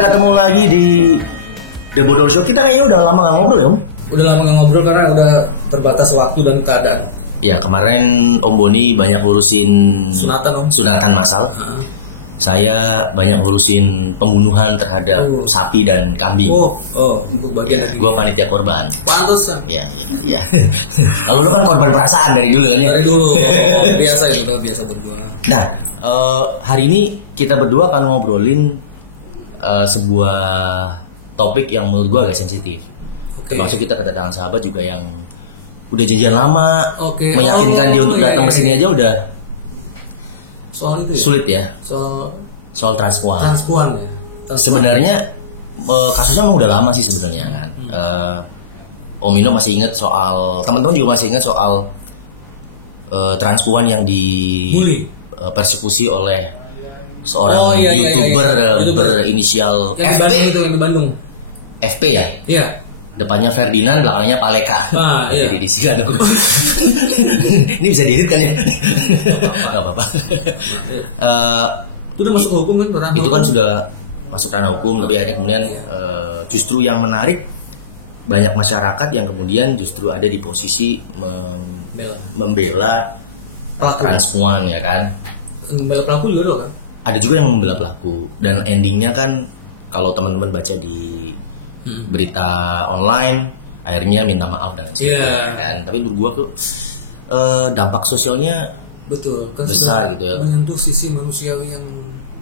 ketemu lagi di The Bodol Show. Kita kayaknya udah lama gak ngobrol ya, Om? Udah lama gak ngobrol karena udah terbatas waktu dan keadaan. Ya, kemarin Om Boni banyak ngurusin Sunatan, Om. Sunatan masal. Saya banyak ngurusin pembunuhan terhadap sapi dan kambing. Untuk bagian dari Gue panitia korban. Pantesan. Ya. Lalu lu kan korban perasaan dari dulu kan? Dari dulu. Biasa itu, biasa berdua. Nah, hari ini kita berdua akan ngobrolin sebuah topik yang menurut gue agak sensitif. Termasuk kita kedatangan sahabat juga yang udah janjian lama, meyakinkan dia untuk datang ke sini aja udah soal itu ya? Sulit ya. Soal transpuan. Transpuan ya. Sebenarnya kasusnya udah lama sih sebenarnya kan. Om Ino masih ingat soal, teman-teman juga masih ingat soal transpuan yang persekusi oleh seorang YouTuber berinisial yang di Bandung itu, yang di Bandung. FP ya? Iya. Depannya Ferdinand, belakangnya Paleka. Iya. Jadi di sini ada. Ini bisa diedit kan ya? Gak apa-apa. Itu udah masuk hukum kan? Itu kan sudah masuk ranah hukum, tapi akhirnya kemudian justru yang menarik banyak masyarakat yang kemudian justru ada di posisi membela transpuan ya kan? Membela pelaku juga dong kan? Ada juga yang membela pelaku dan endingnya kan kalau teman-teman baca di berita online akhirnya minta maaf dan sebagainya. Tapi menurut gua tuh dampak sosialnya kan besar gitu ya. Menyentuh sisi manusiawi yang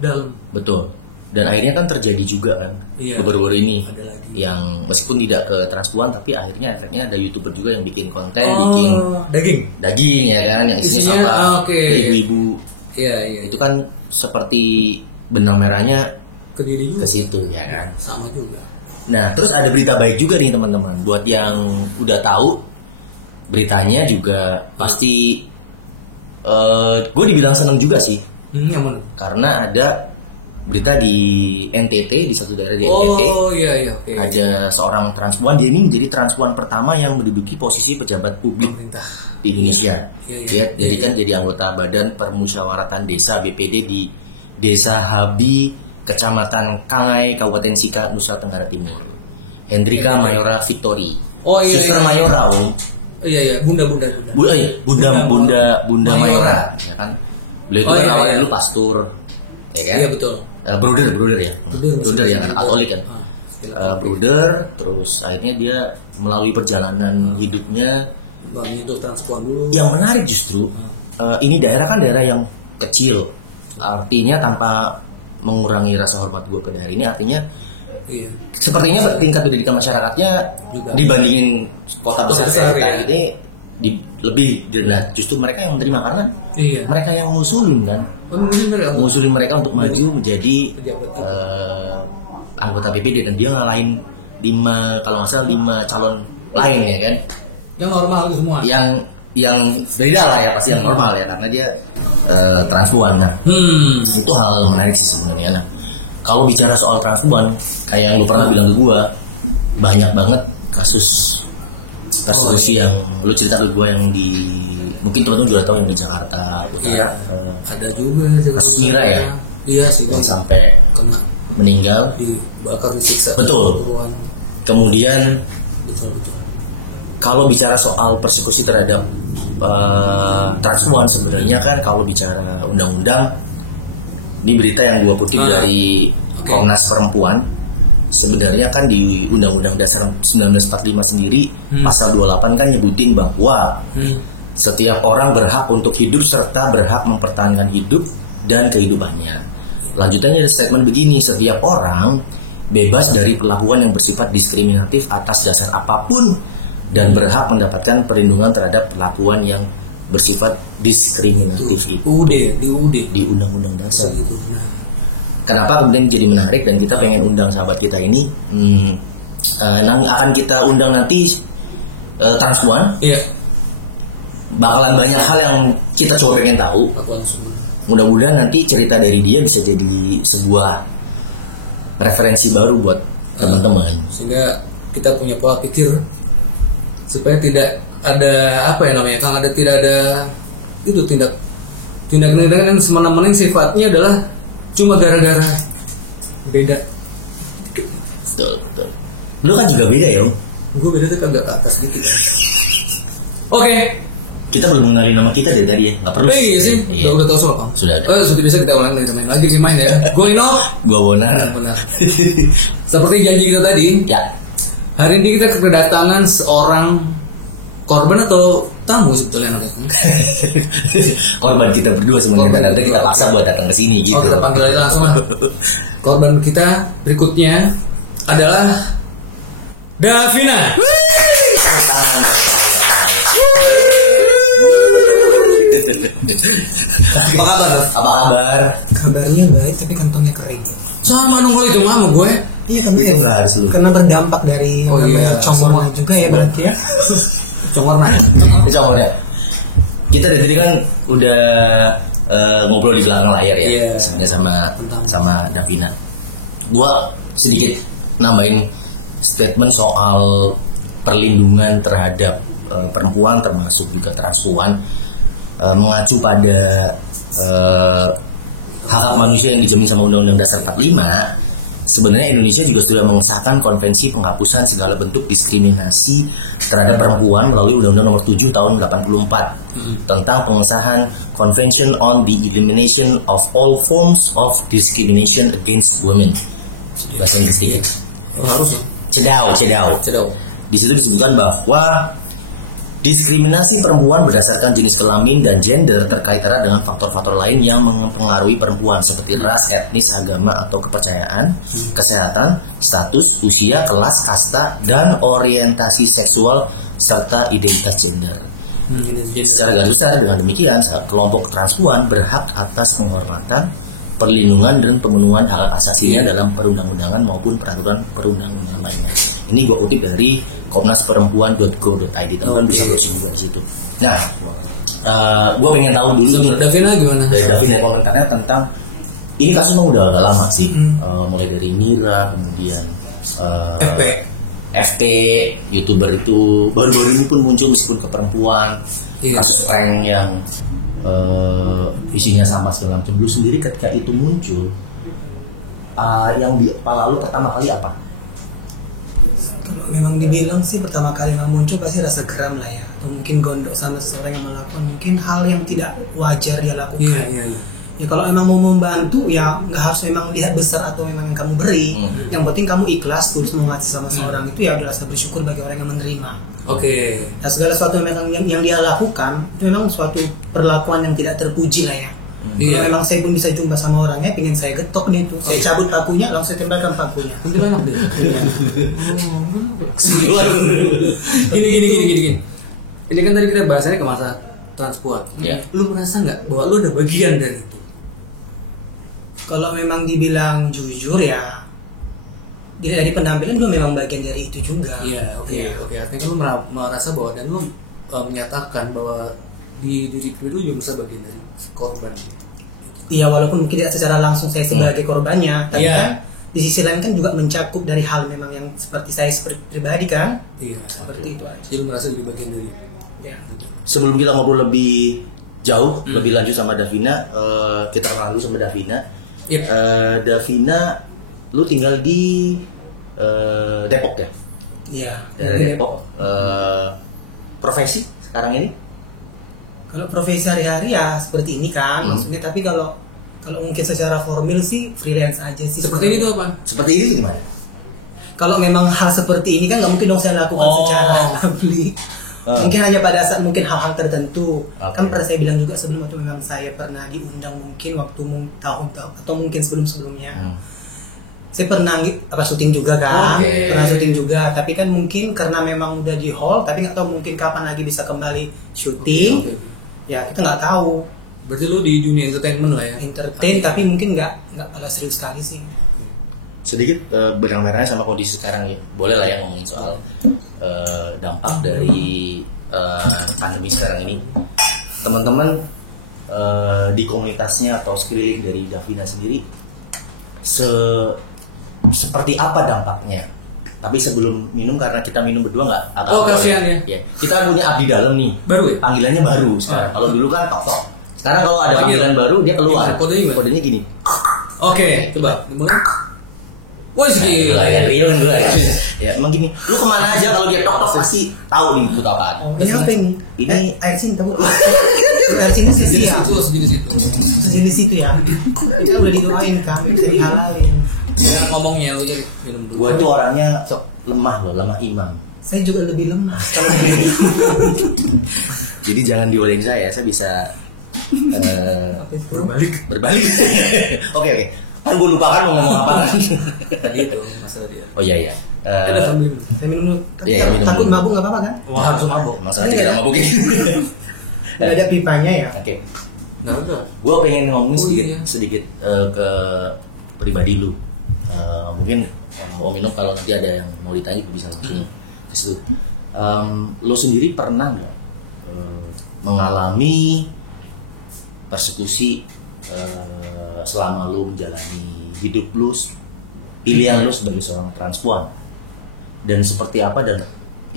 dalam. Betul. Dan akhirnya kan terjadi juga kan baru-baru ini yang meskipun tidak ke transpuan tapi akhirnya efeknya ada YouTuber juga yang bikin konten bikin daging ya kan yang isinya apa ibu-ibu. Iya. Itu kan seperti benang merahnya ke diri juga. Ke situ ya kan. Sama juga. Nah, terus ada berita baik juga nih teman-teman. Buat yang udah tahu beritanya juga pasti gue dibilang seneng juga sih. Karena ada berita di NTT, di satu daerah di NTT. Ada seorang transpuan, dia ini menjadi transpuan pertama yang menduduki posisi pejabat publik di Indonesia. Jadi kan jadi anggota Badan Permusyawaratan Desa BPD di Desa Habi, Kecamatan Kangai, Kabupaten Sika, Nusa Tenggara Timur. Hendrika Mayora Victory. Sister Mayora, Om. Bunda Mayora, ya kan. Beliau itu kan awalnya dulu pastor, ya kan? Iya betul. Bruder ya. Bruder yang Katolik kan. Bruder, terus akhirnya dia melalui perjalanan hidupnya untuk transpuan dulu. Yang menarik justru ini daerah kan daerah yang kecil. Artinya tanpa mengurangi rasa hormat gue ke daerah ini, artinya sepertinya tingkat pendidikan masyarakatnya juga dibandingin kota besar ini lebih rendah. Justru mereka yang menerima karena mereka yang ngusulin kan, ngusulin mereka untuk maju menjadi anggota BPD dan dia ngalahin 5 calon lain ya kan, yang normal itu semua, yang beda lah ya, pasti yang normal ya karena dia transpuan. Nah, itu hal menarik sih sebenarnya. Nah, kalau bicara soal transpuan, kayak yang lu pernah bilang ke gua, banyak banget kasus yang lu cerita ke gua yang di mungkin teman-teman juga tahu yang di Jakarta. Ada juga kasus Mira ya. Iya sih. Yang sampai kena meninggal, dibakar, disiksa. Betul. Kemudian betul. Kalau bicara soal persekusi terhadap transpuan sebenarnya kan kalau bicara undang-undang, ini berita yang gua kutip dari Komnas Perempuan, sebenarnya kan di Undang-Undang Dasar 1945 sendiri pasal 28 kan nyebutin bahwa setiap orang berhak untuk hidup serta berhak mempertahankan hidup dan kehidupannya. Lanjutannya ada statement begini, setiap orang bebas dari perlakuan yang bersifat diskriminatif atas dasar apapun dan berhak mendapatkan perlindungan terhadap perlakuan yang bersifat diskriminatif itu di Undang-Undang Dasar. Kenapa kemudian jadi menarik dan kita pengen undang sahabat kita ini akan kita undang nanti transpuan. Bakalan banyak hal yang kita coba pengen tahu. Mudah-mudahan nanti cerita dari dia bisa jadi sebuah referensi baru buat teman-teman. Sehingga kita punya pola pikir supaya tidak ada kalau tidak ada itu tindak-tindakan yang semena-mena sifatnya adalah cuma gara-gara beda Betul. Lu kan juga beda ya? Gue beda tuh agak ke atas dikit ya. Oke. Kita belum mengenali nama kita dari tadi ya, nggak perlu. Iya sih, udah tahu soal Bang. Sudah ada. Sudah bisa kita ulang main lagi main ya. Gue Lino, gue Bonar. Benar. Seperti janji kita tadi, Ya. Hari ini kita kedatangan seorang korban atau tamu sebetulnya namanya. Korban kita berdua sebenarnya. Nanti kita paksa buat datang ke sini gitu. Oh, kita panggil aja langsung lah. Korban kita berikutnya adalah Davina. Apa kabar? Apa kabar? Kabarnya baik tapi kantongnya kering. Sama nongol itu mama gue. Iya kan Itu harus lu. karena berdampak dari congornya juga ya berarti ya. Congorna. Coba ya. Kita dari tadi kan udah ngobrol di belakang layar ya, Iya. sebenarnya sama Davina. Gua sedikit nambahin statement soal perlindungan terhadap perempuan termasuk juga terasuhan, mengacu pada hak manusia yang dijamin sama Undang-Undang Dasar 45. Sebenarnya Indonesia juga sudah mengesahkan konvensi penghapusan segala bentuk diskriminasi terhadap perempuan melalui Undang-Undang Nomor 7 Tahun 84 tentang pengesahan Convention on the Elimination of All Forms of Discrimination Against Women. Bahasa Inggris dikit. Harus ya. CEDAW. Di situ disebutkan bahwa diskriminasi perempuan berdasarkan jenis kelamin dan gender terkait erat dengan faktor-faktor lain yang mempengaruhi perempuan seperti ras, etnis, agama atau kepercayaan, kesehatan, status, usia, kelas, kasta, dan orientasi seksual serta identitas gender. Secara garis besar dengan demikian, kelompok transpuan berhak atas penghormatan, perlindungan dan pemenuhan hak asasinya dalam perundang-undangan maupun peraturan perundang-undangan lainnya. Ini gue kutip dari komnasperempuan.go.id, teman-teman bisa browsing juga di situ. Nah, gue pengen tahu dulu nih, Davina gimana? dari Davina komentarnya tentang ini kasusnya udah lama sih, mulai dari Mira, kemudian FP, YouTuber itu baru-baru ini pun muncul meskipun ke perempuan, kasus prank yang isinya sama segala macam. Lu sendiri ketika itu muncul, yang di kepala lu pertama kali apa? Kalau memang dibilang sih pertama kali memang muncul pasti rasa geram lah ya. Atau mungkin gondok sama seseorang yang melakukan mungkin hal yang tidak wajar dia lakukan. Iya. Ya kalau emang mau membantu ya nggak harus memang lihat besar atau memang yang kamu beri. Yang penting kamu ikhlas tulus mau ngasih sama seorang itu ya udah rasa bersyukur bagi orang yang menerima. Oke. Nah segala sesuatu yang dia lakukan itu memang suatu perlakuan yang tidak terpuji lah ya. Kalau memang saya pun bisa jumpa sama orangnya, pengen saya getok dia itu, saya cabut pakunya, langsung saya tembakkan pakunya. Kuntilanak deh. Gini. Ini kan tadi kita bahasannya ke masa transpuan. Ya. Lu merasa nggak bahwa lu ada bagian dari itu? Kalau memang dibilang jujur ya, dari penampilan gue memang bagian dari itu juga. Iya, oke. Artinya lu merasa bahwa dan lu menyatakan bahwa di diri lu juga bisa bagian dari korban. Iya, walaupun mungkin tidak secara langsung saya sebagai korbannya, tapi kan di sisi lain kan juga mencakup dari hal memang yang seperti saya seperti pribadi kan. Iya, seperti itu aja. Jadi lu merasa jadi bagian dari. Ya. Sebelum kita ngobrol lebih jauh, lebih lanjut sama Davina, kita kenal dulu sama Davina. Yep. Davina, lu tinggal di Depok ya? Iya. Dari Depok. Profesi sekarang ini? Kalau profesi hari-hari ya seperti ini kan, maksudnya. Tapi kalau mungkin secara formal sih freelance aja sih. Seperti ini tuh apa? Seperti ini tuh gimana? Kalau memang hal seperti ini kan nggak mungkin dong saya lakukan secara publik. Mungkin hanya pada saat mungkin hal-hal tertentu. Kan pernah saya bilang juga sebelum itu memang saya pernah diundang mungkin waktu tahun-tahun atau mungkin sebelum-sebelumnya. Saya pernah syuting juga kan, pernah syuting juga. Tapi kan mungkin karena memang udah di hall, tapi nggak tahu mungkin kapan lagi bisa kembali syuting. Ya kita nggak tahu. Berarti lu di dunia entertainment lah ya? Entertain tapi mungkin nggak pada serius sekali sih. Sedikit berang-berangnya sama kondisi sekarang ya. Boleh lah ya ngomongin soal dampak dari pandemi sekarang ini. Teman-teman di komunitasnya atau sekeliling dari Davina sendiri seperti apa dampaknya? Tapi sebelum minum, karena kita minum berdua nggak agak kasihan ya. Kita punya abdi dalam nih. Baru ya? Panggilannya baru sekarang. Kalau dulu kan tok-tok. Sekarang kalau ada panggilan baru dia keluar. Kodenya gini. Oke, coba dimulai. Wah sih. Rio kan gue. Ya emang gini, lu kemana aja kalau dia tok pasti tahu nih butuh apaan. Oh, ini apa ini? Ini air sini tahu. Air sini sisi ya. Sejenis Situ ya. Kita udah didoain kan, bisa dihalalin. Ya, ngomongnya lu jadi minum dulu. Gue tuh orangnya lemah iman. Saya juga lebih lemah kalau Jadi jangan diolehin saya bisa berbalik. Oke. Kan gue lupa kan mau ngomong apa. Tadi itu masalah dia. Oh iya. saya minum dulu. Takut mabuk nggak apa-apa kan? Wah, harus mabuk. Masalah tidak mabuk ini. Nggak ada pipanya ya. Oke. Nggak ada. Gue pengen ngomong sedikit ke pribadi lu. Mungkin Om Minum kalau nanti ada yang mau ditanya bisa langsung ke situ. Lu sendiri pernah nggak mengalami persekusi selama lu menjalani hidup lu, pilihan lu sebagai seorang transpuan, dan seperti apa, dan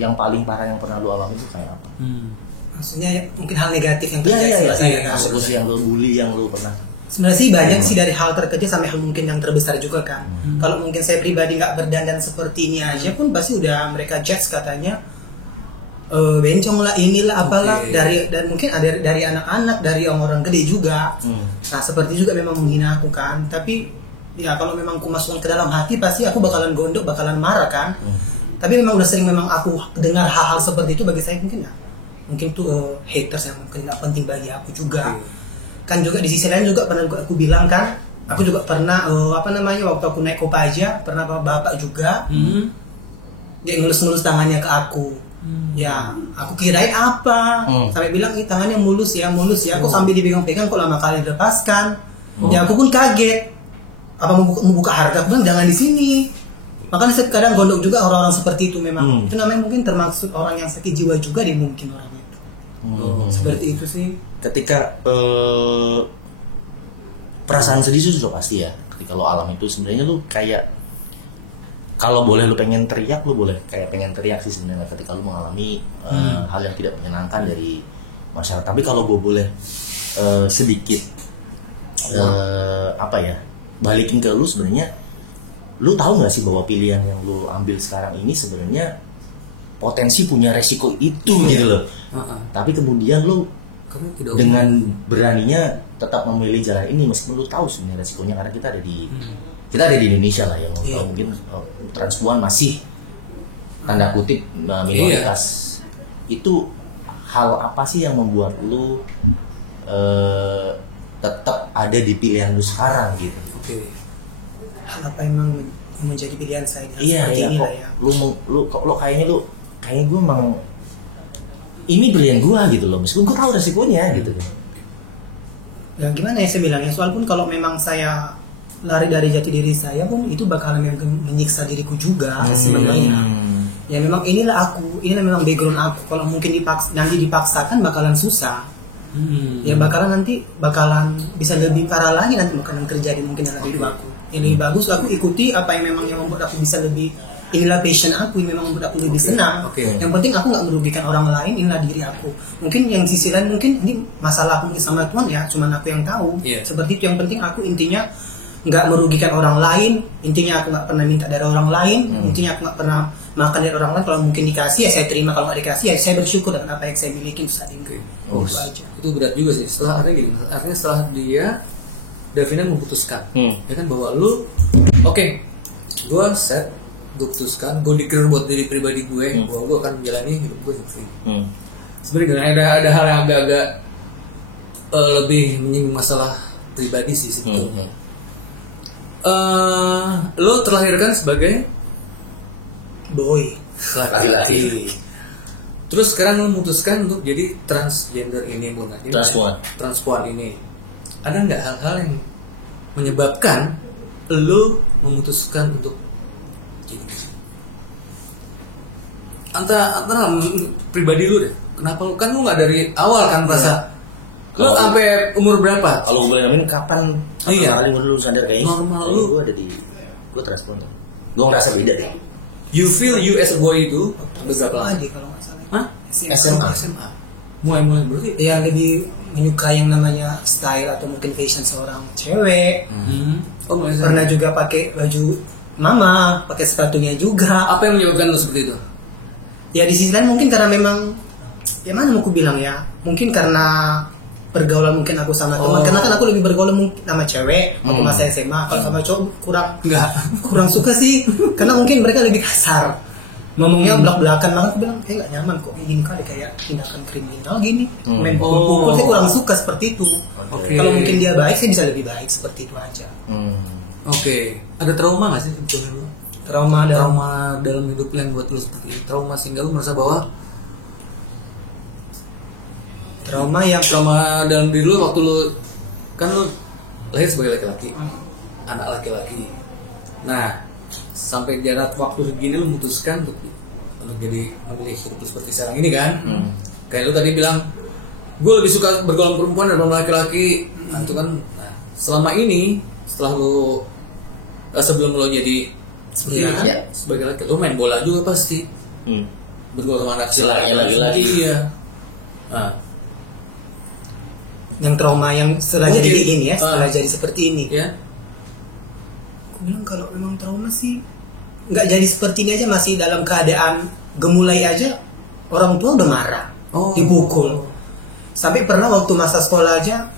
yang paling parah yang pernah lu alami itu kayak apa? Maksudnya mungkin hal negatif yang terjadi persekusi yang lu bully yang lu pernah. Sebenarnya sih banyak sih, dari hal terkecil sampai hal mungkin yang terbesar juga kan. Kalau mungkin saya pribadi nggak berdandan seperti ini aja pun pasti udah mereka judge katanya bencong lah, inilah apalah, dan mungkin ada dari anak-anak, dari orang gede juga. Nah seperti juga memang menghina aku kan. Tapi ya kalau memang aku masukkan ke dalam hati pasti aku bakalan gondok, bakalan marah kan. Tapi memang udah sering memang aku dengar hal-hal seperti itu, bagi saya mungkin tuh haters yang mungkin nggak penting bagi aku juga. Kan juga di sisi lain juga pernah aku bilang kan, aku juga pernah waktu aku naik Kopaja pernah bapak juga dia ngelus-ngelus tangannya ke aku. Ya, aku kirain apa? Sampai bilang ini tangannya mulus ya. Aku sambil dipegang-pegang kok lama kali dilepaskan. Ya aku pun kaget. Apa mau buka harga? Aku bilang jangan di sini. Makanya saya kadang gondok juga orang-orang seperti itu memang. Itu namanya mungkin termaksud orang yang sakit jiwa juga dia mungkin orangnya itu. Seperti itu sih. Ketika perasaan sedih itu sudah pasti ya. Ketika lo alam itu sebenarnya lo kayak, kalau boleh lu pengen teriak, lu boleh kayak pengen teriak sih sebenarnya ketika lu mengalami hal yang tidak menyenangkan dari masyarakat. Tapi kalau gue boleh sedikit balikin ke lu, sebenarnya lu tahu nggak sih bahwa pilihan yang lu ambil sekarang ini sebenarnya potensi punya resiko itu gitu loh. Tapi kemudian lu dengan beraninya tetap memilih jalan ini meskipun lu tahu sebenarnya resikonya, karena kita ada di Indonesia lah yang mungkin transpuan masih tanda kutip minoritas. Itu hal apa sih yang membuat lu tetap ada di pilihan lu sekarang gitu? Hal apa emang menjadi pilihan saya seperti ini lah ya? Lu kayaknya gue emang ini pilihan gue gitu loh, meskipun gue tahu resikonya gitu. Ya gimana ya saya bilangnya, soal pun kalau memang saya lari dari jati diri saya pun itu bakalan menyiksa diriku juga sebenarnya. Ya memang inilah aku, inilah memang background aku. Kalau mungkin nanti dipaksakan bakalan susah. Ya bakalan bisa lebih parah lagi nanti bakalan terjadi mungkin dalam hidup aku. Yang lebih bagus aku ikuti apa yang memang yang membuat aku bisa lebih, inilah passion aku yang memang membuat aku lebih senang. Yang penting aku nggak merugikan orang lain, inilah diri aku. Mungkin yang sisi lain mungkin ini masalah aku sama Tuhan ya, cuman aku yang tahu. Seperti itu. Yang penting aku intinya nggak merugikan orang lain, intinya aku nggak pernah minta dari orang lain, intinya aku nggak pernah makan dari orang lain. Kalau mungkin dikasih ya saya terima, kalau nggak dikasih ya saya bersyukur dengan apa yang saya miliki saat ini. Itu aja. Itu berat juga sih. Artinya setelah dia Davina memutuskan, ya kan, bahwa lu gue set, gue putuskan, gue declare buat diri pribadi gue bahwa gue akan menjalani hidup gue sendiri. Sebenarnya ada hal yang agak-agak lebih menyinggung masalah pribadi sih sebetulnya. Lo terlahirkan sebagai boy, laki-laki. Terus sekarang lo memutuskan untuk jadi transgender ini, transpuan ini. Ada nggak hal-hal yang menyebabkan lo memutuskan untuk jadi antara pribadi lo deh? Kenapa lo kan lo nggak dari awal kan merasa lo sampai umur berapa? Kalau gue ngomongin kapan? Kali lu sadar kayak normal lu gue transpuan. Gue ngerasa beda deh. You feel you as a boy itu berapa lagi kalau nggak salah? SMA. Mulai berarti ya lebih menyukai yang namanya style atau mungkin fashion seorang cewek. Pernah juga pakai baju mama, pakai sepatunya juga. Apa yang menyebabkan lu seperti itu? Ya di sisi lain mungkin karena memang, ya mana mau aku bilang ya, mungkin karena pergaulan mungkin aku sama teman, karena kan aku lebih bergaul mungkin sama cewek waktu masa SMA. Kalau sama cowok kurang suka sih, karena mungkin mereka lebih kasar, ngomongnya belak-belakan. Makanya aku bilang kayak nggak nyaman kok, ingin kali kayak tindakan kriminal gini, main pukul. Saya kurang suka seperti itu. Kalau mungkin dia baik, saya bisa lebih baik seperti itu aja. Ada trauma nggak sih sebetulnya lu? Trauma Dalam hidup yang buat lu seperti itu, trauma sehingga lu merasa bahwa trauma dalam diri lu waktu lu kan lu lahir sebagai laki-laki, anak laki-laki. Nah, sampai jarak waktu segini lu memutuskan untuk jadi memilih hidup lu seperti sekarang ini kan. Kayak lu tadi bilang, gue lebih suka bergaul perempuan daripada laki-laki. Nah, itu kan, selama ini setelah lu sebelum lu jadi sebagai laki, lu main bola juga pasti. Bergaul sama anak laki-laki. Iya. Nah, yang trauma yang setelah jadi ini ya, setelah jadi seperti ini. Ya. Aku bilang kalau memang trauma sih nggak jadi seperti ini aja, masih dalam keadaan gemulai aja orang tua udah marah, dipukul. Sampai pernah waktu masa sekolah aja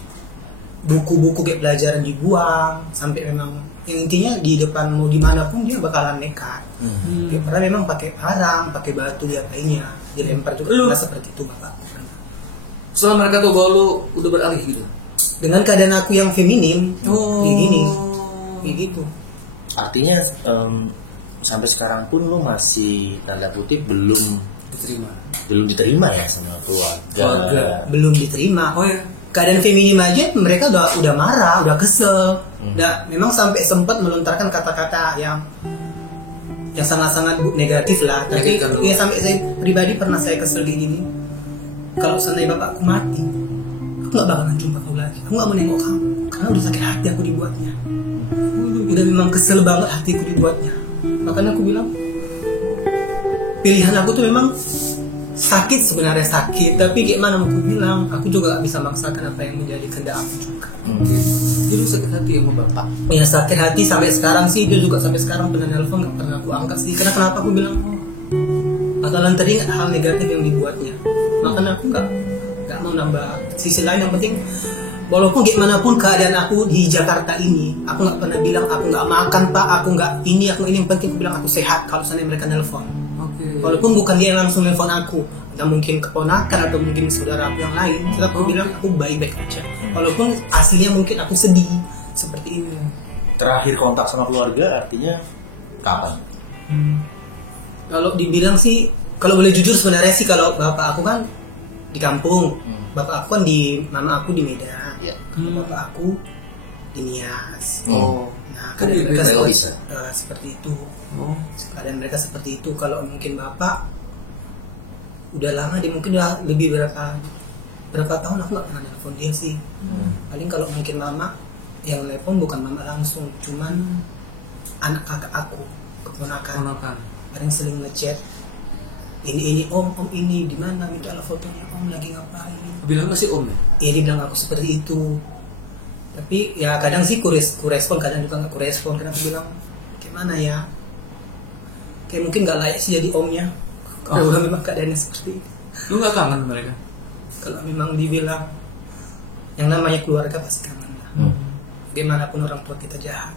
buku-buku kayak pelajaran dibuang, sampai memang yang intinya di depan mau dimanapun dia bakalan nekat. Dia pernah memang pakai parang, pakai batu diapainya, dilempar juga. Pernah seperti itu bapak. Setelah mereka tahu bahwa lu udah beralih gitu, dengan keadaan aku yang feminim, gini, gitu. Artinya sampai sekarang pun lu masih tanda kutip belum diterima ya sama keluarga. Belum diterima. Keadaan feminim aja mereka udah marah, udah kesel, memang sampai sempat melontarkan kata-kata yang sangat-sangat negatif lah. Tapi ya sampai saya pribadi pernah saya kesel gini. Kalau seandainya bapakku mati, aku nggak bakalan jumpa kau lagi. Aku nggak mau nengok kamu karena udah sakit hati aku dibuatnya. Udah memang kesel banget hatiku dibuatnya. Makanya aku bilang pilihan aku tuh memang sakit, sebenarnya sakit. Tapi gimana mau aku bilang, aku juga gak bisa maksakan apa yang menjadi kehendak aku juga. Jadi sakit hati sama bapak. Ya sakit hati sampai sekarang sih, dia juga sampai sekarang pernah nelpon gak pernah aku angkat sih. Karena kenapa aku bilang bakalan teringat hal negatif yang dibuatnya. Makanya aku gak mau nambah sisi lain. Yang penting walaupun gimana pun keadaan aku di Jakarta ini, aku gak pernah bilang aku gak makan pak, aku gak ini, aku ini. Yang penting aku bilang aku sehat kalau seandainya mereka nelpon. Walaupun bukan dia yang langsung nelpon aku, ada mungkin keponakan atau mungkin saudara aku yang lain, tetap aku bilang aku baik-baik aja. Walaupun aslinya mungkin aku sedih seperti itu. Terakhir kontak sama keluarga artinya kapan? Kalau dibilang sih, kalau boleh jujur sebenarnya sih, kalau bapak aku kan di kampung, bapak aku kan mama aku di Medan, bapak aku di Nias. Nah, keadaan mereka seperti itu. Keadaan mereka seperti itu. Kalau mungkin bapak udah lama, dia mungkin udah lebih berapa tahun aku nggak pernah telepon dia sih. Paling kalau mungkin mama yang telepon bukan mama langsung, cuman anak kakak aku, keponakan. Paling sering ngechat, ini om ini di mana, minta fotonya, om lagi ngapain. Bilang masih om ya? Iya, dia bilang aku seperti itu. Tapi ya kadang sih ku respon, kadang juga nggak ku respon. Karena aku bilang gimana ya, kayak mungkin nggak layak sih jadi omnya kalau memang keadaannya seperti itu. Lu nggak kangen mereka? Kalau memang dibilang yang namanya keluarga pasti kangen lah. Gimana pun orang tua kita jahat,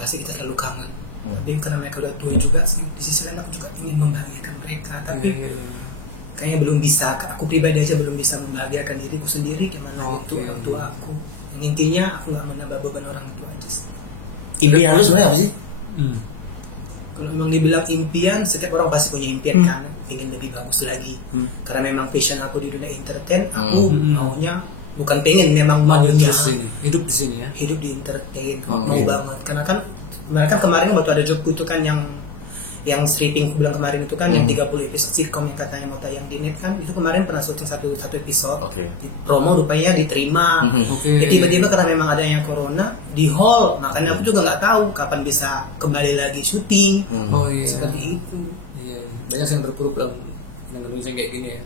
pasti kita selalu kangen. Tapi karena mereka udah tua juga sih, di sisi lain aku juga ingin membahagiakan mereka. Tapi kayaknya belum bisa. Aku pribadi aja belum bisa membahagiakan diriku sendiri. Gimana untuk orang tua aku. Yang intinya aku nggak menambah beban orang tua aja sih. Impian lu sebenarnya apa sih? Kalau memang dibilang impian, setiap orang pasti punya impian kan, ingin lebih bagus lagi. Karena memang passion aku di dunia entertain, aku maunya bukan pengen, memang maunya hidup di sini ya. Hidup di entertain, mau banget. Karena kan mereka kemarin waktu ada jobku itu kan yang stripping aku bilang kemarin itu kan yang 30 episode sitcom yang katanya mau tayang di net kan, itu kemarin pernah syuting satu episode. Di promo rupanya diterima. Tiba-tiba karena memang adanya corona di hall, makanya aku juga nggak tahu kapan bisa kembali lagi syuting. Seperti itu. Banyak yang terpuruk dalam Indonesia kayak gini ya.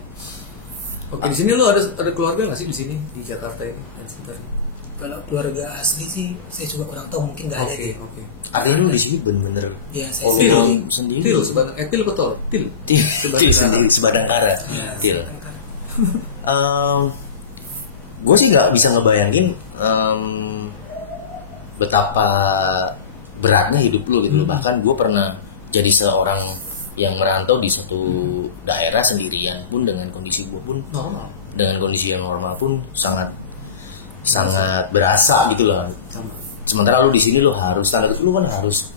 Di sini lu ada keluarga nggak sih di sini di Jakarta ini dan sekitar? Kalau keluarga asli sih saya juga kurang tahu, mungkin nggak ada deh. Artinya lu di sini bener-bener Iya, saya sendiri. Til Sebatang Til betul. Til sendiri Sebatang Kara. Iya, Til. Gue sih nggak bisa ngebayangin betapa beratnya hidup lu gitu. Bahkan gue pernah jadi seorang yang merantau di satu daerah sendirian pun dengan kondisi gue pun normal. Dengan kondisi yang normal pun sangat berasa gitu loh. Sementara lu di sini lu harus lu kan harus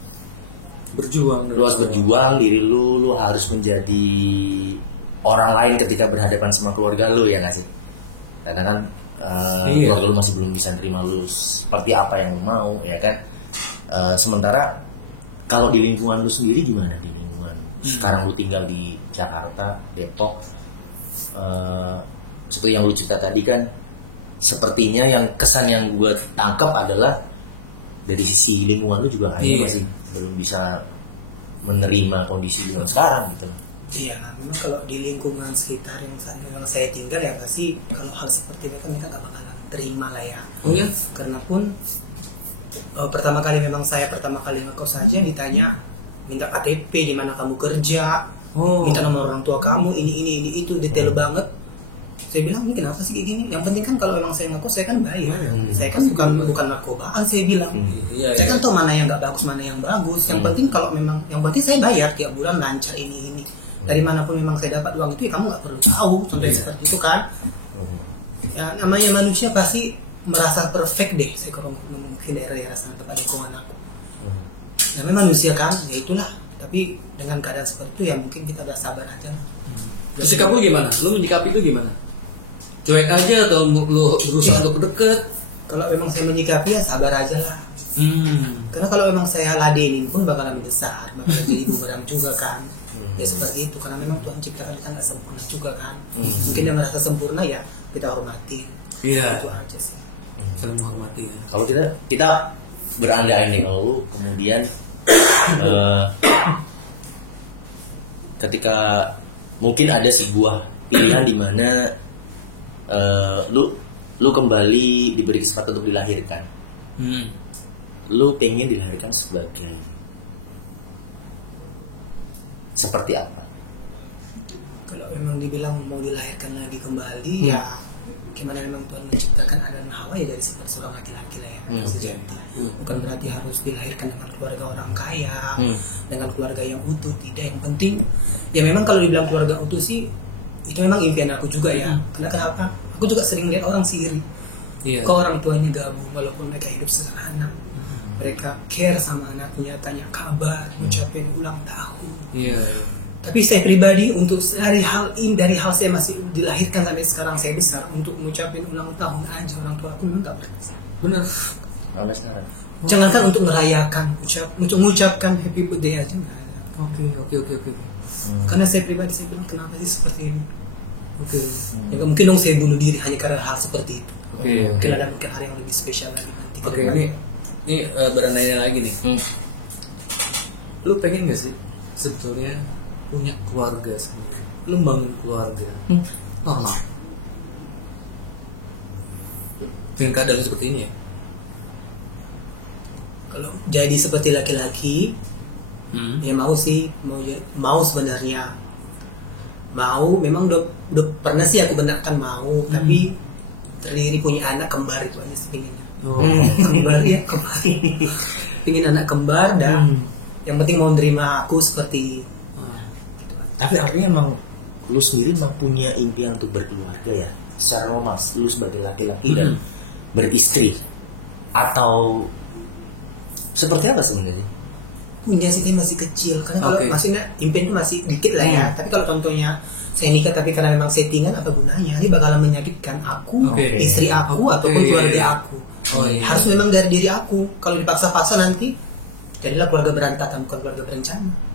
berjuang, lu harus berjuang diri lu harus menjadi orang lain ketika berhadapan sama keluarga lu, ya nggak sih? Karena kan keluarga lu masih belum bisa terima lu seperti apa yang lu mau, ya kan? Sementara kalau di lingkungan lu sendiri gimana di lingkungan? Sekarang lu tinggal di Jakarta, Depok, seperti yang lu cerita tadi kan, sepertinya yang kesan yang gue tangkap adalah dari sisi lingkungan lu juga kayaknya masih belum bisa menerima kondisi lingkungan sekarang gitu. Iya, memang kalau di lingkungan sekitar yang saya tinggal ya pasti kalau hal seperti itu kan mereka gak bakalan terima lah ya. Karena pun pertama kali ngekos saja ditanya minta KTP, di mana kamu kerja, minta nomor orang tua kamu, ini itu detail banget. Saya bilang, ini kenapa sih kayak gini? Yang penting kan kalau memang saya ngekos, saya kan bayar. Saya kan bukan narkobaan, saya bilang. Saya kan tahu mana yang nggak bagus, mana yang bagus. Yang penting kalau memang, yang penting saya bayar tiap bulan lancar ini. Dari manapun memang saya dapat uang itu, ya kamu nggak perlu tahu. Contohnya seperti itu kan. Ya, namanya manusia pasti merasa perfect deh. Saya kalau mungkin daerah-daerah sana tempat lingkungan aku. Namanya manusia kan, ya itulah. Tapi dengan keadaan seperti itu, ya mungkin kita udah sabar aja. Terus sikap lu gimana? Lu menyikapi itu gimana? Cuek aja atau lu berusaha untuk deket? Kalau memang saya menyikapi ya sabar aja lah. Karena kalau memang saya ladenin pun bakalan besar, bakalan jadi bumerang juga kan. Ya seperti itu, karena memang Tuhan ciptakan kita nggak sempurna juga kan. Mungkin yang merasa sempurna ya kita hormati. Iya. Itu aja sih. Saling menghormati. Ya. Kalau kita berandai nih, kalau lu kemudian ketika mungkin ada sebuah pilihan di mana lu kembali diberi kesempatan untuk dilahirkan. Lu pengen dilahirkan seperti apa? Kalau memang dibilang mau dilahirkan lagi kembali, ya gimana memang Tuhan menciptakan Adam dan Hawa ya dari seperti seorang laki-laki lah ya, sejati. Bukan berarti harus dilahirkan dengan keluarga orang kaya, dengan keluarga yang utuh, tidak. Yang penting, ya memang kalau dibilang keluarga utuh sih, itu memang impian aku juga ya. Karena kenapa? Aku juga sering lihat orang siri. Ke orang tuanya gabung, walaupun mereka hidup sederhana. Mereka care sama anaknya, tanya kabar, ngucapin ulang tahun. Tapi saya pribadi untuk dari hal saya masih dilahirkan sampai sekarang saya besar, untuk ngucapin ulang tahun aja orang tua aku memang nggak pernah. Benar. Jangankan untuk merayakan, mengucapkan happy birthday aja nggak ada. Oke. Karena saya pribadi saya bilang kenapa sih seperti ini? Ya mungkin dong saya bunuh diri hanya karena hal seperti itu. Mungkin ada hal yang lebih spesial lagi nanti. Ini berandainya lagi nih. Lu pengen gak sih sebetulnya punya keluarga sendiri? Lu bangun keluarga normal dengan keadaan seperti ini ya? Kalau jadi seperti laki-laki, ya mau sih, mau sebenarnya mau. Memang udah pernah sih aku benarkan mau, tapi terdiri punya anak kembar itu aja sih pinginnya. Kembar. Pingin anak kembar dan yang penting mau menerima aku seperti. Tapi artinya emang lu sendiri memang punya impian untuk berkeluarga ya, secara normal lu sebagai laki-laki dan beristri, atau seperti apa sebenarnya? Punya sih, masih kecil. Karena kalau maksudnya impian itu masih dikit lah ya. Tapi kalau contohnya saya nikah tapi karena memang settingan, apa gunanya? Ini bakalan menyakitkan aku, istri aku, ataupun keluarga aku. Harus memang dari diri aku. Kalau dipaksa-paksa nanti jadilah keluarga berantakan, bukan keluarga berencana.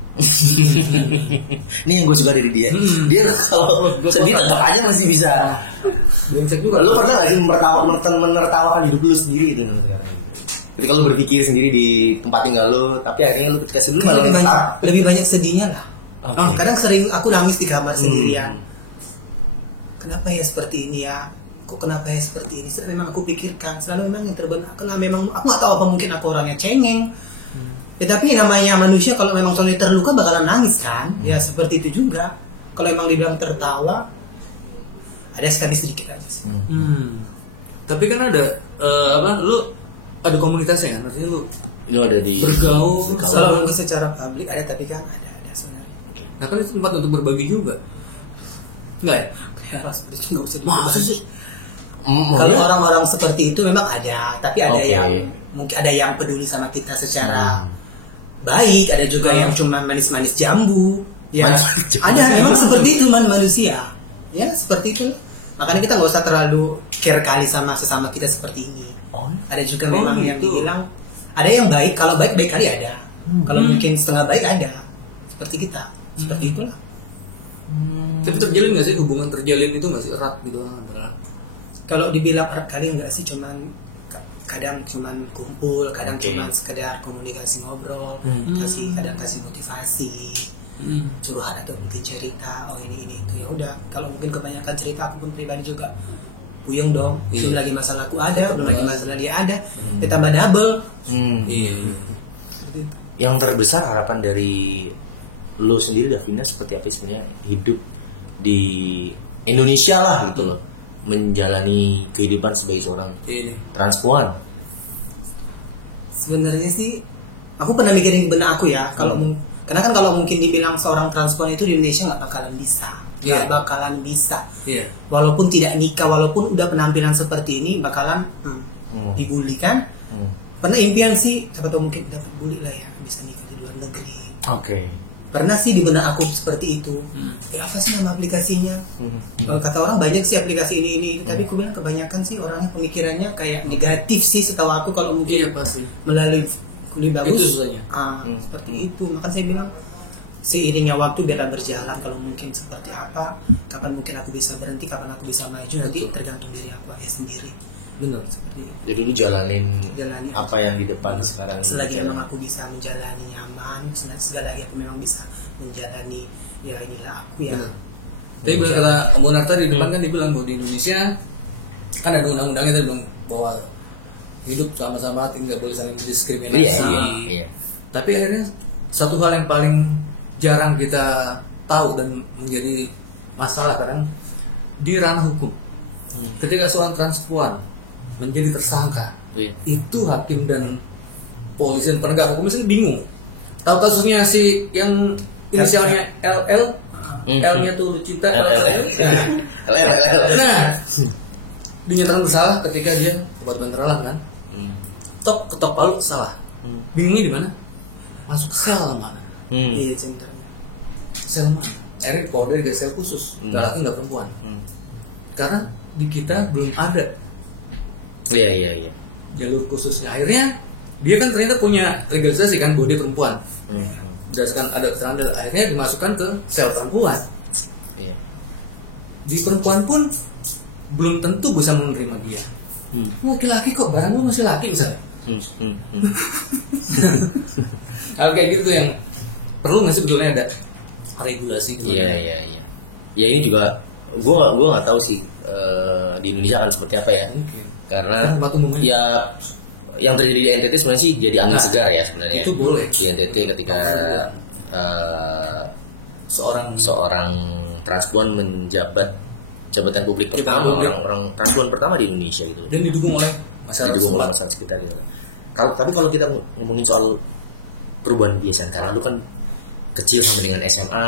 Ini yang gue suka dari dia. Dia kalau sedih tebak masih bisa. Brengsek juga. Lu pernah gak sih menertawakan hidup lu sendiri gitu? Ketika lu berpikir sendiri di tempat tinggal lu, tapi akhirnya lu ketika sebelum lebih banyak sedihnya lah. Kadang sering aku nangis di kamar sendirian. Kenapa ya seperti ini ya? kok kenapa ya seperti ini. Selalu memang aku pikirkan, selalu memang yang terbenak. Karena memang aku nggak tahu apa, mungkin aku orangnya cengeng. Ya, tapi namanya manusia kalau memang soalnya terluka bakalan nangis kan. Ya seperti itu juga. Kalau emang dibilang tertawa, ada sekali sedikit aja sih. Tapi kan ada lu ada komunitasnya kan, artinya lu ada di bergaul. Kalau mungkin secara publik ada, tapi kan ada sebenarnya. Nah kan itu tempat untuk berbagi juga, enggak ya? Kayak seperti itu nggak usah Masa sih? Kalau orang-orang seperti itu memang ada, tapi ada Oke. yang mungkin ada yang peduli sama kita secara baik, ada juga yang cuma manis-manis jambu. Ya, Manis-manis jambu. ada memang seperti itu manusia. Ya seperti itu. Makanya kita nggak usah terlalu care kali sama sesama kita seperti ini. Ada juga memang yang gitu. dibilang ada yang baik, kalau baik kali ada. Kalau mungkin setengah baik ada. Seperti kita, seperti itulah. Tapi terjalin nggak sih hubungan terjalin itu nggak sih erat gitu antara? Kalau dibilang erat kali enggak sih, cuman kadang cuman kumpul, kadang Oke. cuman sekedar komunikasi ngobrol, kadang kasih motivasi, curhat atau mungkin cerita, oh ini itu ya udah. Kalau mungkin kebanyakan cerita aku pun pribadi juga puyeng dong, belum lagi masalah aku ada, belum lagi masalah dia ada, ditambah double. Iya. Seperti itu. Yang terbesar harapan dari lo sendiri Davina seperti apa sebenarnya hidup di Indonesia lah gitu loh, menjalani kehidupan sebagai seorang Ini. transpuan. Sebenarnya sih aku pernah mikirin benak aku ya, kalau karena kan kalau mungkin dibilang seorang transpuan itu di Indonesia nggak bakalan bisa. Iya. Nggak bakalan bisa. Iya. Walaupun tidak nikah, walaupun udah penampilan seperti ini, bakalan dibully kan. Pernah impian sih, siapa tahu mungkin dapat bully lah ya, bisa nikah di luar negeri. Oke. Pernah sih di benak aku seperti itu. Apa sih nama aplikasinya? Kata orang banyak sih aplikasi ini, tapi aku bilang kebanyakan sih orangnya pemikirannya kayak negatif sih setahu aku, kalau mungkin Iya pasti. melalui kuliah bagus. Itu susahnya. Seperti itu. Makanya saya bilang seiringnya waktu biar berjalan, kalau mungkin seperti apa, kapan mungkin aku bisa berhenti, kapan aku bisa maju, nanti tergantung diri aku aja sendiri. Benar. Seperti itu. Jadi lu jalanin Jalani apa yang di depan sekarang. selagi memang aku bisa menjalani nyaman, segala lagi aku memang bisa menjalani, ya inilah aku ya. Tapi benar kata Monar tadi di depan kan dibilang bahwa di Indonesia kan ada undang-undangnya tadi bilang bahwa hidup sama-sama nggak boleh saling diskriminasi. Iya. Tapi akhirnya satu hal yang paling jarang kita tahu dan menjadi masalah kadang di ranah hukum. Ketika seorang transpuan menjadi tersangka, itu hakim dan polisi dan penegak hukum itu bingung. Tahu kasusnya si yang inisialnya LL, L-nya tuh Lucita, Nah, dinyatakan bersalah ketika dia obat teralang kan. Ketok palu salah. Bingungnya di mana? Masuk sel mana? Iya centernya. Sel mana? Akhirnya kode dari sel khusus, nggak laki nggak perempuan. Karena di kita belum ada Iya. jalur khususnya. Akhirnya dia kan ternyata punya legalisasi kan bahwa dia perempuan. Berdasarkan ada keterangan, akhirnya dimasukkan ke sel perempuan. Iya. Di perempuan pun belum tentu bisa menerima dia. Laki-laki kok, barang lu masih laki misalnya. Hal kayak gitu tuh yang perlu nggak sih sebetulnya ada regulasi gitu. Iya. Ya ini juga gua nggak tahu sih di Indonesia akan seperti apa ya. Mungkin. Karena Kan tempat umumnya. ya yang terjadi di NTT sebenarnya sih jadi angin segar ya sebenarnya. Itu boleh. Di NTT ketika Seorang transpuan menjabat jabatan publik Jabatan pertama, publik. orang transpuan pertama di Indonesia gitu. dan didukung oleh masyarakat Didukung oleh setempat. masyarakat sekitar gitu. Tapi kalau kita ngomongin soal perubahan kebiasaan, karena lu kan kecil sama dengan SMA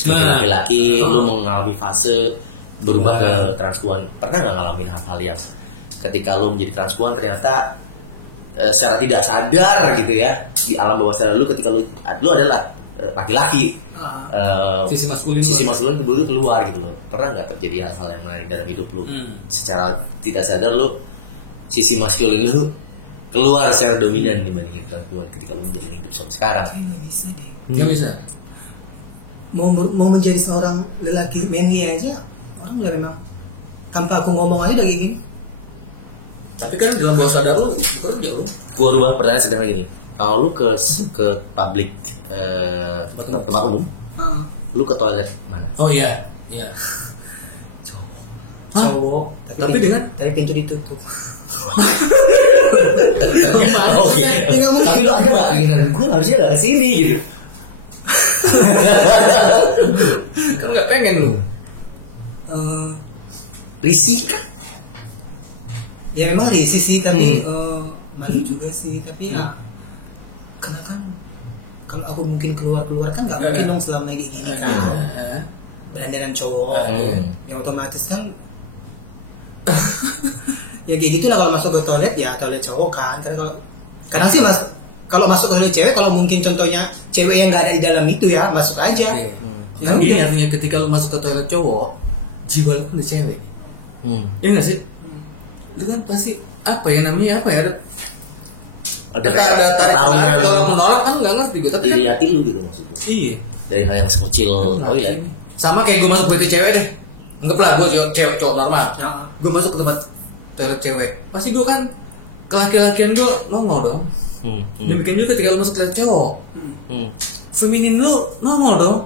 sebagai Nah. laki-laki, lu mengalami fase berubah ke transpuan. Pernah nggak ngalamin hal-hal yang ketika lu menjadi transpuan ternyata secara tidak sadar gitu ya di alam bawah sadar lu, ketika lu adalah laki-laki, Sisi maskulin dulu keluar gitu loh. Pernah nggak terjadi hal-hal yang menarik dalam hidup lu? Secara tidak sadar lu sisi maskulin lu keluar secara dominan dibanding perempuan ketika lu menjalani hidup sampai sekarang. Nggak bisa deh. Nggak bisa. Mau menjadi seorang lelaki manly aja, orang udah memang tanpa aku ngomong aja udah kayak gini. Tapi kan dalam bawah sadar lu bekerja lu. Gua rubah pertanyaan sederhana gini. Kalau lu ke publik tempat umum, lu ke toilet mana? Oh iya. cowok Tapi dengan tapi pintu ditutup. Oke. Nggak mungkin. Tapi lu ada nggak keinginan gue harusnya nggak kesini gitu? kan nggak pengen lu. Risih kan? Ya memang risih sih, tapi malu juga sih. Tapi ya karena kan kalau aku mungkin keluar kan nggak mungkin dong selama kayak gini kan. Berdandanan cowok, yang otomatis kan ya kayak gitulah. Kalau masuk ke toilet ya toilet cowok kan. Karena kalau kadang sih mas, kalau masuk ke toilet cewek, kalau mungkin contohnya cewek yang nggak ada di dalam itu ya masuk aja. Kan gini artinya ketika lu masuk ke toilet cowok, jiwa lu kan di cewek. Iya nggak sih? Lu kan pasti apa ya namanya apa ya? Ada tarik tarik. Kalau menolak kan nggak ngerti gue. Tapi kan dilihatin lu gitu maksudnya. iya. Dari hal yang sekecil toilet. Sama kayak gue masuk WC cewek deh. Anggaplah gue cewek cowok normal. Gue masuk ke tempat toilet cewek. Pasti gue kan kelaki-lakian gue nongol dong. Demikian juga ketika lu masuk ke toilet cowok. Feminin lu nongol dong.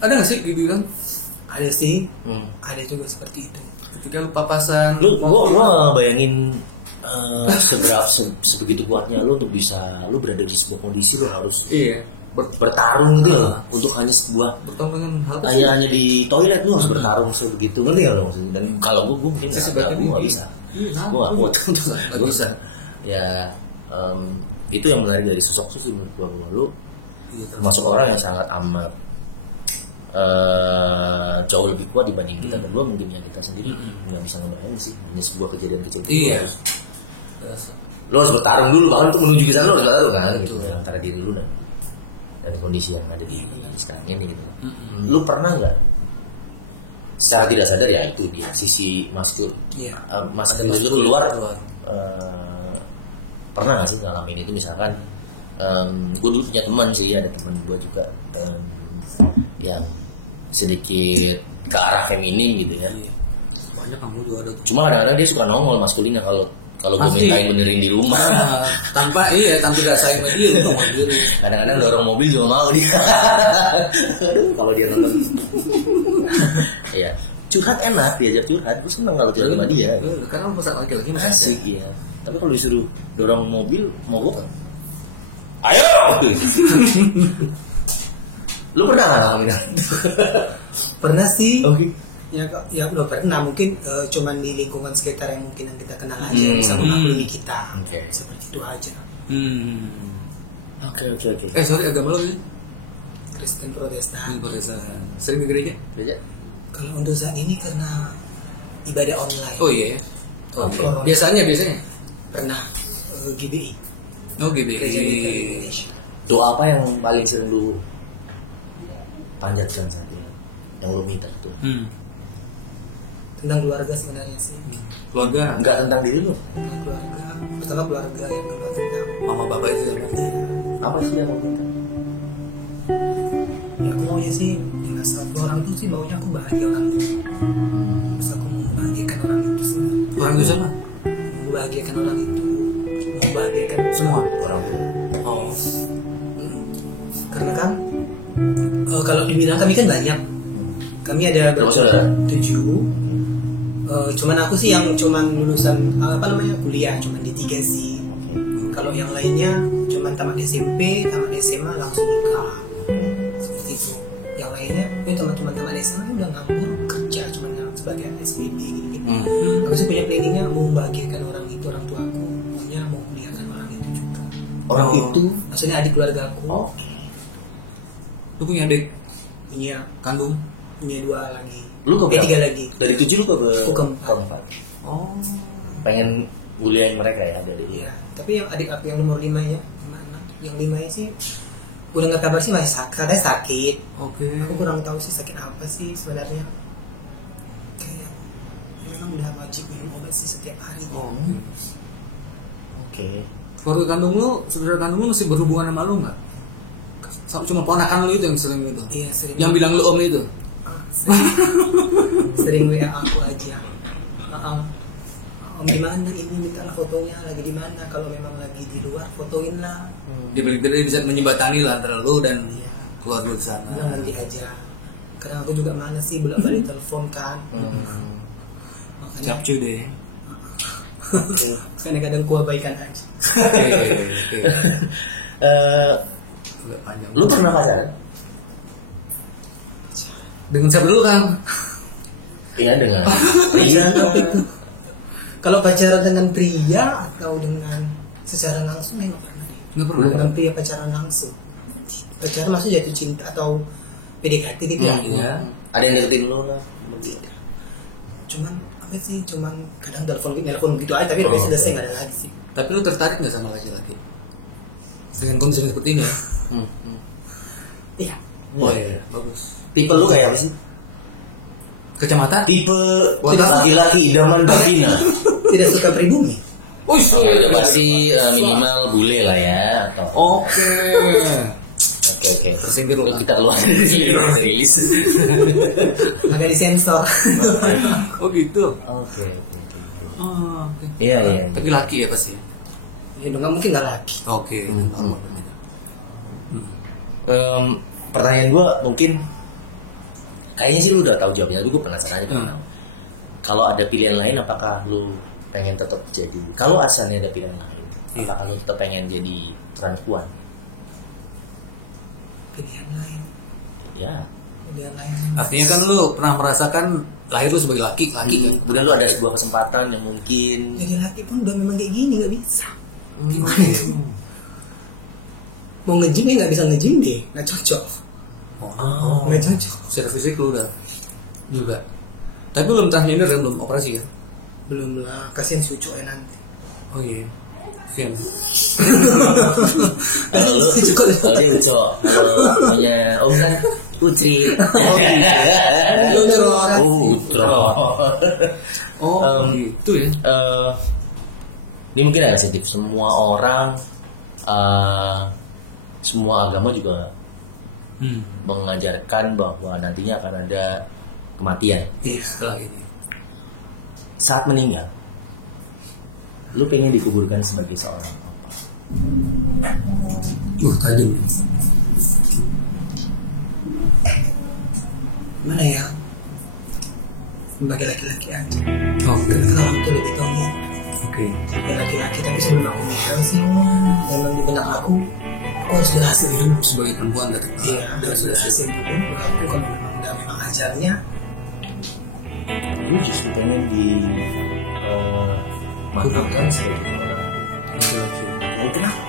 Ada nggak sih gitu kan? Ada sih, ada juga seperti itu. Ketika lu papasan, gua bayangin sebegitu kuatnya lu untuk bisa lu berada di sebuah kondisi lu harus bertarung gitu loh, untuk hanya sebuah bertarung dengan hal hanya di toilet lu harus bertarung sebegitu, ngerti ya lo maksudnya? Dan kalau gua mungkin sebagai gua nggak bisa, gua nggak kuat nggak bisa. Ya itu yang menarik dari sosok sih menurut gua. Lu termasuk orang yang sangat amat jauh lebih kuat dibanding kita berdua. Mungkin yang kita sendiri nggak bisa ngebayangin sih, hanya sebuah kejadian kecil. Lo harus bertarung dulu, bahkan untuk menuju ke sana lo harus bertarung kan, gitu, antara diri lu dan kondisi yang ada di sekarang ini gitu. Lu pernah nggak secara tidak sadar ya itu dia sisi maskul, maskul itu keluar, pernah nggak sih ngalamin itu? Misalkan gue dulu punya teman sih, ada teman gue juga yang sedikit ke arah feminin gitu ya. Banyak kamu juga ada. Cuma kadang-kadang dia suka nongol maskulinnya kalau gue mintain benerin di rumah. tanpa gak sayang sama dia, nongol diri. Kadang-kadang dorong mobil juga mau dia. Kalau dia nonton. Iya. Curhat enak, diajak curhat. Gue seneng kalau curhat sama dia. Karena lu masak laki-laki asik, iya. Tapi kalau disuruh dorong mobil, mau gue kan? Ayo! Lu pernah nggak ngalamin? Pernah sih. Oke. Ya udah pernah. Mungkin cuman di lingkungan sekitar yang mungkin yang kita kenal aja, bisa memaklumi kita. Seperti itu aja. Oke. Sorry, agama lo ini? Kristen Protestan. Sering ke gereja? Kalau untuk saat ini karena ibadah online. Oh iya. Biasanya pernah GBI. Oh GBI. Gereja Indonesia. Doa apa yang paling sering lu panjatkan saat ini, yang lu minta itu? Tentang keluarga sebenarnya sih. Keluarga? Enggak tentang diri lu? Tentang keluarga. Pertama keluarga, yang kedua tentang mama bapak itu ya? Apa sih yang mau minta? Ya aku maunya sih dengan satu orang tuh sih, maunya aku bahagia orang itu. Terus aku mau membahagiakan orang itu semua. Orang itu siapa? Membahagiakan orang itu, membahagiakan semua orang tua. Karena kan kalau dibilang kami kan banyak. Kami ada 7. Cuman aku sih yang cuman lulusan kuliah cuman D3 sih. Kalau yang lainnya cuman tamat SMP, tamat SMA langsung nikah. Seperti itu. Yang lainnya teman-teman tamat SMA udah nganggur kerja cuman sebagai SPB gitu. Aku sih punya planningnya mau membahagiakan orang itu, orang tua aku. Maunya mau kuliahkan orang itu juga. Orang itu maksudnya adik keluarga aku. Lu punya adik? Punya. Kandung? Punya 2 lagi. Lu ke 3 lagi. Dari 7 lu ke keempat. Pengen kuliahin mereka ya dari dia. Iya. Tapi yang adik aku yang nomor 5 ya, gimana? Yang 5 ya sih udah nggak kabar sih, masih katanya sakit. Aku kurang tahu sih sakit apa sih sebenarnya. Kayak memang udah wajib minum obat sih setiap hari. Keluarga kandung lu, saudara kandung lu masih berhubungan sama lu nggak? Cuma ponakan lu itu yang sering itu? Iya sering. Yang bilang lu om itu? Sering WA aku aja. Om di mana ini, mintalah fotonya, lagi di mana? Kalau memang lagi di luar fotoin lah. Dia paling tidak bisa menjembatani lah antara lu dan keluarga di sana. Nanti aja. Karena aku juga mana sih bolak-balik telepon kan. Capcu deh. Kadang-kadang ku abaikan aja. Oke. Lu pernah pacaran? Dengan siapa dulu Kang? Iya dengan pria. Kalau pacaran dengan pria atau dengan secara langsung nggak pernah. Nggak pernah. Belum dengan pria pacaran langsung. Pacaran maksudnya jatuh cinta atau PDKT gitu ya. Iya. Ada yang deketin lu lah. Cuman apa sih? Cuman kadang telepon gitu aja tapi udah selesai nggak ada lagi sih. Tapi lu tertarik nggak sama laki-laki? Dengan kondisi seperti ini ya? Iya. Oh iya, bagus. Tipe lu kayak apa sih? Kacamata? Tipe laki-laki idaman Davina. Tidak suka pribumi. Oh, Udah pasti minimal bule lah ya atau Oke. Oke. Tersingkir lu. Kita keluar dari sini rilis. Agak disensor. Oh gitu. Oke. Oh, oke. Iya. Tapi laki ya pasti. Ya nggak mungkin nggak lagi. Oke. Pertanyaan gue mungkin kayaknya sih lu udah tahu jawabnya, tapi gue penasaran aja. Kalau ada pilihan lain, apakah lu pengen tetap jadi? Kalau asalnya ada pilihan lain, apakah lu tetap pengen jadi perempuan? Pilihan lain. Ya. Pilihan lain. Artinya kan lu pernah merasakan lahir lu sebagai laki kan? Kemudian lu ada sebuah kesempatan yang mungkin Jadi laki pun udah memang kayak gini nggak bisa. Gimana? Mau nge-gym ya nggak bisa nge-gym deh, nggak cocok. Nggak cocok. Secara fisik lu udah juga. Tapi belum transgender kan, belum operasi kan? Belum lah, kasihan si Uco ya nanti. Oh iya. Sian. kalau lu kalau dia Uco, kalau punya Om kan Putri. Utro. Oh, gitu ya. Ini mungkin agak sensitif. Semua orang, semua agama juga mengajarkan bahwa nantinya akan ada kematian. Iya, setelah ini. Saat meninggal, lu pengen dikuburkan sebagai seorang apa? Tajam. Mana ya? Sebagai laki-laki aja. Oke. Karena orang tuh lebih tahu nih. Oke. Sebagai laki-laki, tapi sebelum aku meninggal sih, memang di benak aku harus berhasil hidup. Sebagai perempuan dari Iya, harus berhasil hidup. Aku kalau memang ajalnya, Lu justru pengen di makamkan sebagai orang laki-laki. kenapa?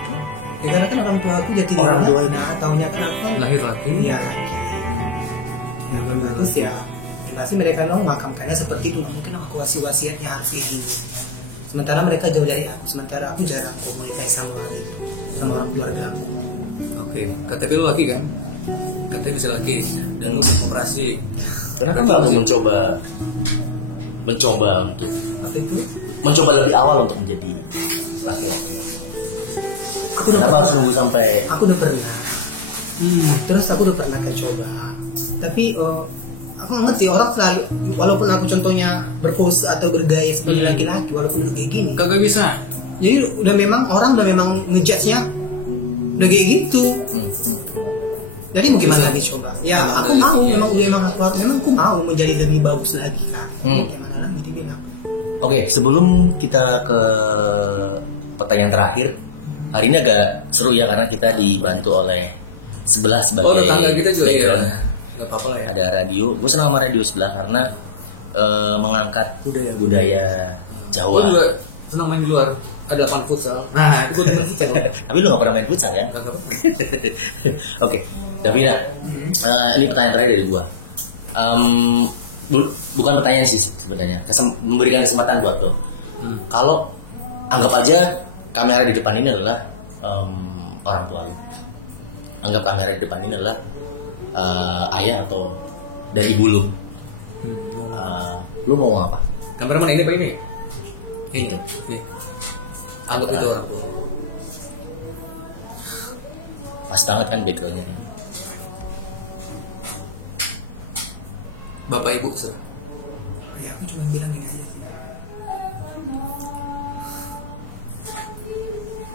ya karena kan orang tua aku jadi Orang tua taunya kenapa? Lahir laki. Iya laki. Yang bagus ya, pasti mereka memang memakamkannya seperti itu. Nggak mungkin aku kasih wasiatnya harus kayak gini. Sementara mereka jauh dari aku, sementara aku jarang komunikasi sama orang keluarga aku. Oke. KTP lu laki kan? KTP bisa laki dan lu operasi. Kenapa nggak mau mencoba untuk Apa itu? mencoba lebih awal untuk menjadi laki-laki? Aku udah Kenapa harus pernah. nunggu sampai Aku udah pernah. Terus aku udah pernah coba. Tapi aku nggak ngerti orang selalu, walaupun aku contohnya berpose atau bergaya sebagai laki-laki, walaupun udah kayak gini. Kagak bisa. Jadi udah memang orang udah memang ngejudge-nya udah kayak gitu. Jadi mau gimana lagi coba? Ya aku mau, memang aku mau menjadi lebih bagus lagi kan. Gimana lagi dibilang? Oke, sebelum kita ke pertanyaan terakhir, hari ini agak seru ya karena kita dibantu oleh sebelah sebagai Oh, tetangga kita juga ya. background. Gak apa-apa lah ya. Ada radio. Gue senang sama radio sebelah karena mengangkat budaya Jawa. Gue juga senang main di luar. Ada lapangan futsal. Nah, itu gue temen futsal. Tapi lu gak pernah main futsal ya? Gak apa-apa. Oke, Davina, ini pertanyaan terakhir dari gua. Bukan pertanyaan sih sebenarnya, memberikan kesempatan buat lo. Kalau anggap aja kamera di depan ini adalah orang tua lo, anggap kamera di depan ini adalah ayah atau dari ibu lo, lo mau ngomong apa? Kameramen ini apa ini? Ini. Anggap itu orang tua. Pas banget kan backgroundnya. Bapak ibu sir. Ya aku cuma bilang gini aja sih.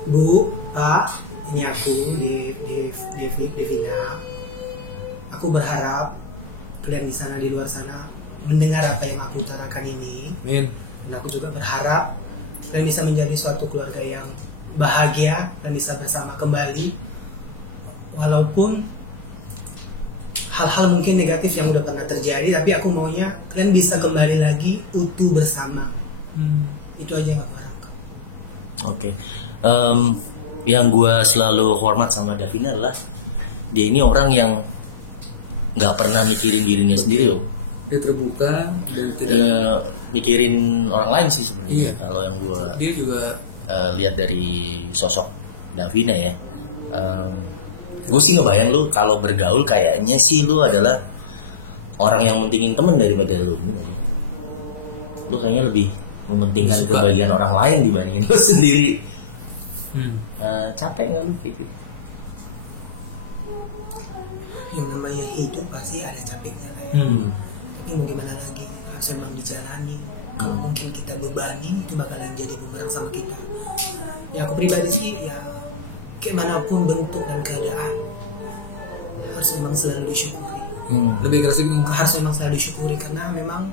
Bu, Pak, ini aku Devina. Aku berharap kalian di sana, di luar sana mendengar apa yang aku utarakan ini. Amin. Dan aku juga berharap kalian bisa menjadi suatu keluarga yang bahagia dan bisa bersama kembali, walaupun hal-hal mungkin negatif yang udah pernah terjadi, tapi aku maunya kalian bisa kembali lagi utuh bersama. Itu aja yang aku harapkan. Oke. Yang gue selalu hormat sama Davina adalah dia ini orang yang nggak pernah mikirin dirinya sendiri loh. Dia terbuka dan tidak mikirin orang lain sih sebenarnya. Iya. Kalau yang gue dia juga lihat dari sosok Davina ya, gue sih ngebayang lu kalau bergaul kayaknya sih lu adalah orang yang mentingin temen daripada lu kayaknya lebih mementingkan Suka. kebahagiaan orang lain dibandingin lu sendiri. Capek nggak lu kayak gitu? Yang namanya hidup pasti ada capeknya lah ya. Tapi mau gimana lagi, harus memang dijalani. Kalau mungkin kita bebani, itu bakalan jadi bumerang sama kita. Ya aku pribadi sih ya, kayak pun bentuk dan keadaan harus memang selalu disyukuri. lebih keras lagi. Harus memang selalu disyukuri, karena memang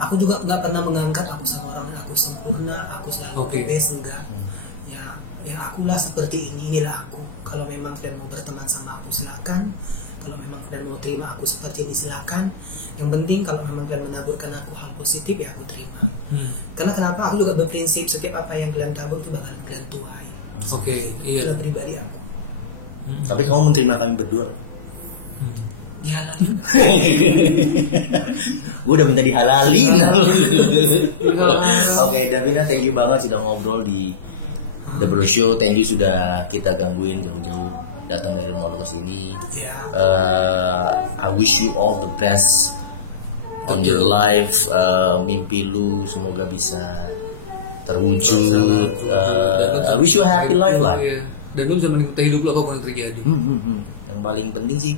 aku juga nggak pernah menganggap aku sama orang aku sempurna, aku selalu best, enggak. Ya akulah seperti ini, inilah aku. Kalau memang kalian mau berteman sama aku silakan. Kalau memang kalian mau terima aku seperti ini silakan. Yang penting kalau memang kalian menaburkan aku hal positif, ya aku terima. Karena kenapa? Aku juga berprinsip setiap apa yang kalian tabur itu bakal kalian tuai. Iya. Itu pribadi aku. Tapi kamu menerima kami berdua. Dihalalin. Gue udah minta dihalalin. Oke, Davina, thank you banget sudah ngobrol di The Bro Show. Thank you sudah kita gangguin jauh-jauh datang dari rumah lo ke sini. I wish you all the best on your life. Mimpi lu semoga bisa terwujud. I wish you a happy life lah. Dan lu bisa menikmati hidup lu apapun yang terjadi. Yang paling penting sih,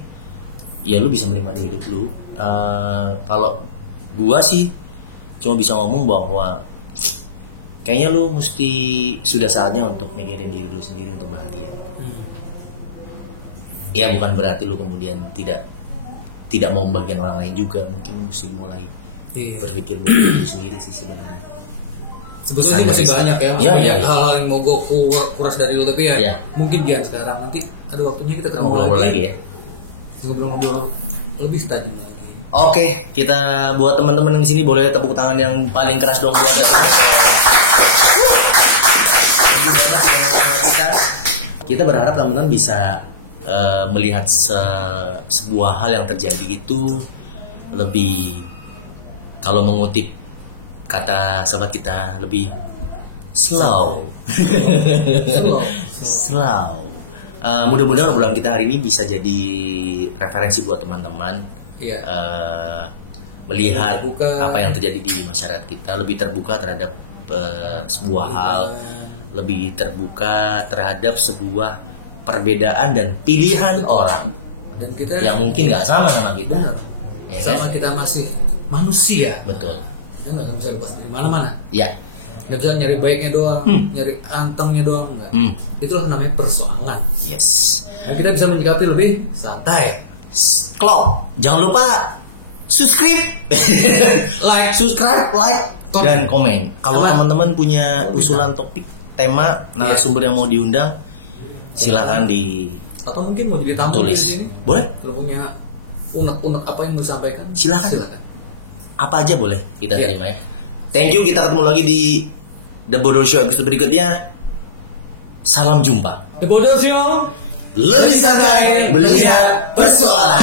ya lu bisa menikmati hidup lu. Kalau gua sih cuma bisa ngomong bahwa kayaknya lu mesti sudah saatnya untuk mikirin diri lu sendiri untuk bahagia. Ya bukan berarti lu kemudian tidak mau membagian orang lain juga, mungkin mesti mulai berpikir diri sendiri sih sebenarnya. Sebetulnya sih masih banyak ya, banyak hal yang mau gue kuras dari lu, tapi ya mungkin jangan sekarang, nanti ada waktunya kita ketemu lagi ya, ngobrol-ngobrol lebih tajam lagi. Oke, kita buat teman-teman di sini boleh tepuk tangan yang paling keras dong buat kita berharap teman-teman bisa melihat sebuah hal yang terjadi itu lebih, kalau mengutip kata sahabat kita, lebih slow. Mudah-mudahan obrolan kita hari ini bisa jadi referensi buat teman-teman. Melihat apa yang terjadi di masyarakat kita, lebih terbuka terhadap sebuah hal, lebih terbuka terhadap sebuah perbedaan dan pilihan orang, dan kita yang mungkin nggak sama kita. Ya, sama kita masih manusia. Betul. Kita nggak bisa lepas dari mana-mana. Ya. Nggak bisa nyari baiknya doang, nyari antengnya doang, enggak. Itulah namanya persoalan. Yes. Nah, kita bisa menyikapi lebih santai. Klop. Jangan lupa subscribe, subscribe, dan komen. Kalau teman-teman punya usulan topik, tema, narasumber yang mau diundang, silakan di atau mungkin mau jadi tamu di sini. Boleh. Kalau punya unek-unek apa yang mau disampaikan, silakan. Apa aja boleh kita terima ya. Thank you, kita ketemu lagi di The Bodo Show episode berikutnya. Salam jumpa. The Bodo Show, lebih santai melihat persoalan.